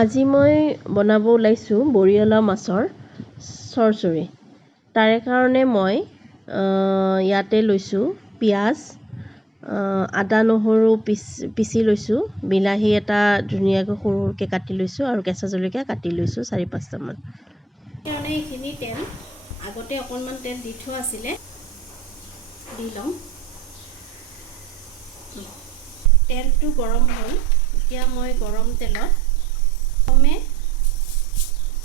আজি মই বনাব ওলাইছোঁ বৰিয়লা মাছৰ চৰচৰি। তাৰে কাৰণে মই ইয়াতে লৈছোঁ পিঁয়াজ, আদা নহৰু পিচি লৈছোঁ, বিলাহী এটা ধুনীয়াকৈ সৰুকৈ কাটি লৈছোঁ আৰু কেঁচা জলকীয়া কাটি লৈছোঁ 4-5টামান। সেইকাৰণে এইখিনি তেল আগতে অকণমান তেল দি থোৱা আছিলে, দি ল'ম। তেলটো গৰম হ'ল, এতিয়া মই গৰম তেলত প্ৰথমে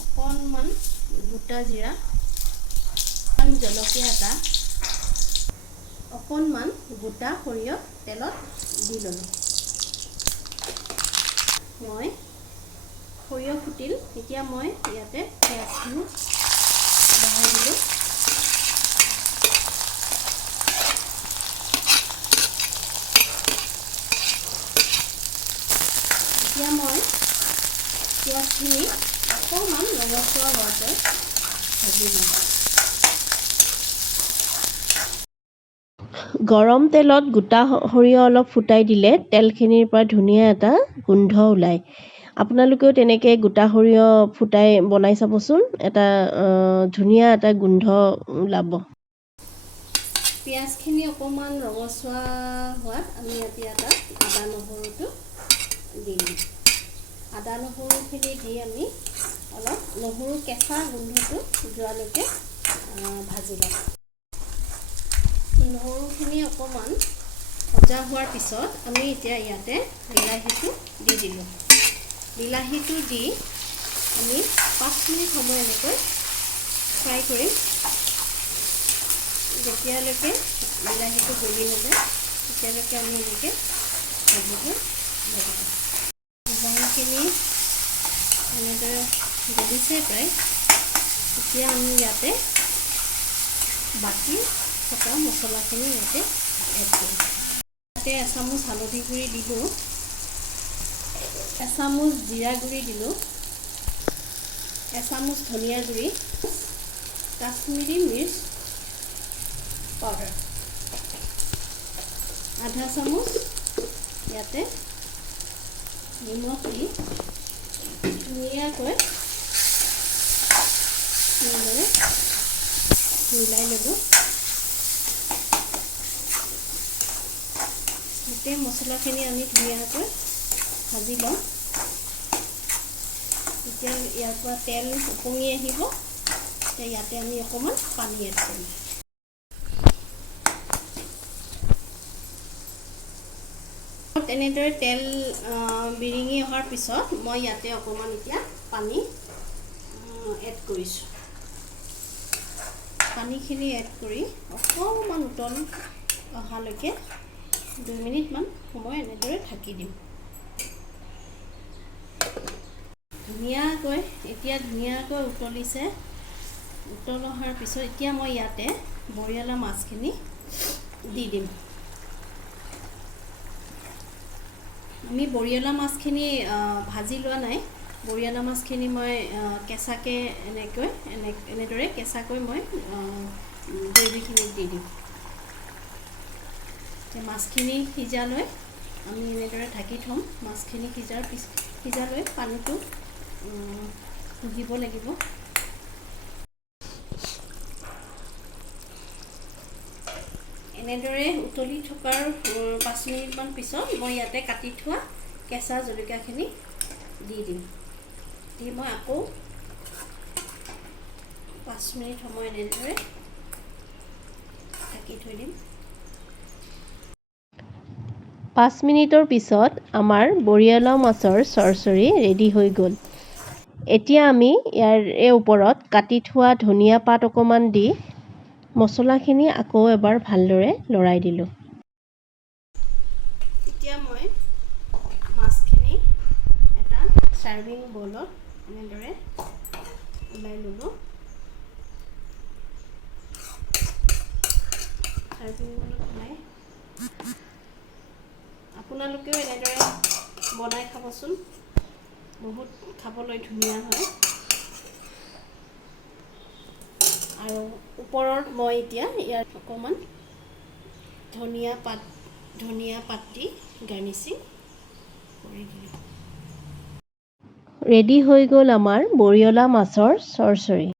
অকণমান গোটা জিৰা, জলকীয়া এটা, অকণমান গোটা সৰিয়হ তেলত দি ল'লোঁ। মই সৰিয়হ ফুটিল, এতিয়া মই ইয়াতে পিঁয়াজখিনি বহাই দিলোঁ। এতিয়া মই পিঁয়াজখিনি অকণমান ৰঙচুৱা হোৱাকৈ ভাজি লওঁ। গৰম তেলত গোটা সৰিয়হ অলপ ফুটাই দিলে তেলখিনিৰ পৰা ধুনীয়া এটা গোন্ধ ওলায়। আপোনালোকেও তেনেকৈ গোটা সৰিয়হ ফুটাই বনাই চাবচোন, এটা ধুনীয়া এটা গোন্ধ ওলাব। পিঁয়াজখিনি অকণমান ৰঙচুৱা হোৱাত আমি এতিয়া তাত আদা নহৰুটো দি দিম। আদা নহৰুখিনি দি আমি অলপ নহৰু কেঁচা গোন্ধটো যোৱালৈকে ভাজি ল'ম। নহৰুখিনি অকণমান ভজা হোৱাৰ পিছত আমি এতিয়া ইয়াতে বিলাহীটো দি দিলোঁ। বিলাহীটো দি আমি 5 মিনিট সময় এনেকৈ ফ্ৰাই কৰিম, যেতিয়ালৈকে বিলাহীটো গলি নাযায় তেতিয়ালৈকে আমি এনেকৈ ভাজিব লাগিব। বিলাহীখিনি এনেদৰে গলিছে প্ৰায়, এতিয়া আমি ইয়াতে বাকি থকা মছলাখিনি ইয়াতে এড কৰিম। ইয়াতে এচামুচ হালধি গুড়ি দিলোঁ, এচামুচ জিৰা গুড়ি দিলোঁ, এচামুচ ধনিয়া গুড়ি, কাশ্মীৰী মিৰ্চ পাউডাৰ, আধা চামুচ ইয়াতে নিমখ দি ধুনীয়াকৈ এনেদৰে মিলাই ল'লোঁ। গোটেই মছলাখিনি আমি ধুনীয়াকৈ ভাজি লওঁ। এতিয়া ইয়াৰ পৰা তেল উপঙি আহিব, এতিয়া ইয়াতে আমি অকণমান পানী এড কৰিম। এনেদৰে তেল বিৰিঙি অহাৰ পিছত মই ইয়াতে অকণমান এতিয়া পানী এড কৰিছোঁ। পানীখিনি এড কৰি অকণমান উতল অহালৈকে 2 মিনিটমান সময় এনেদৰে ঢাকি দিম। এতিয়া ধুনীয়াকৈ উতলিছে। উতল অহাৰ পিছত এতিয়া মই ইয়াতে বৰিয়লা মাছখিনি দি দিম। আমি বৰিয়লা মাছখিনি ভাজি লোৱা নাই, বৰিয়লা মাছখিনি মই কেঁচাকৈ এনেদৰে কেঁচাকৈ মই গ্ৰেভিখিনিত দি দিম। মাছখিনি সিজালৈ আমি এনেদৰে ঢাকি থ'ম। মাছখিনি সিজালৈ পানীটো শুহিব লাগিব। এনেদৰে উতলি থকাৰ 5 মিনিটমান পিছত মই ইয়াতে কাটি থোৱা কেঁচা জলকীয়াখিনি দি দিম। দি মই আকৌ 5 মিনিট সময় এনেদৰে ঢাকি থৈ দিম। 5 মিনিটৰ পিছত আমাৰ বৰিয়লা মাছৰ চৰচৰি ৰেডি হৈ গ'ল। এতিয়া আমি ইয়াৰে ওপৰত কাটি থোৱা ধনিয়া পাত অকণমান দি মছলাখিনি আকৌ এবাৰ ভালদৰে লৰাই দিলোঁ। এতিয়া মই মাছখিনি এটা চাৰ্ভিং বলত এনেদৰে ওলাই ল'লোঁ। চাৰ্ভিং বলত ওলাই আপোনালোকেও এনেদৰে বনাই খাবচোন, বহুত খাবলৈ ধুনীয়া হয়। আৰু ওপৰত মই এতিয়া ইয়াত অকণমান ধনিয়া পাত দি গাৰ্নিচিং কৰি দিলোঁ। ৰেডি হৈ গ'ল আমাৰ বৰিয়লা মাছৰ চৰচৰি।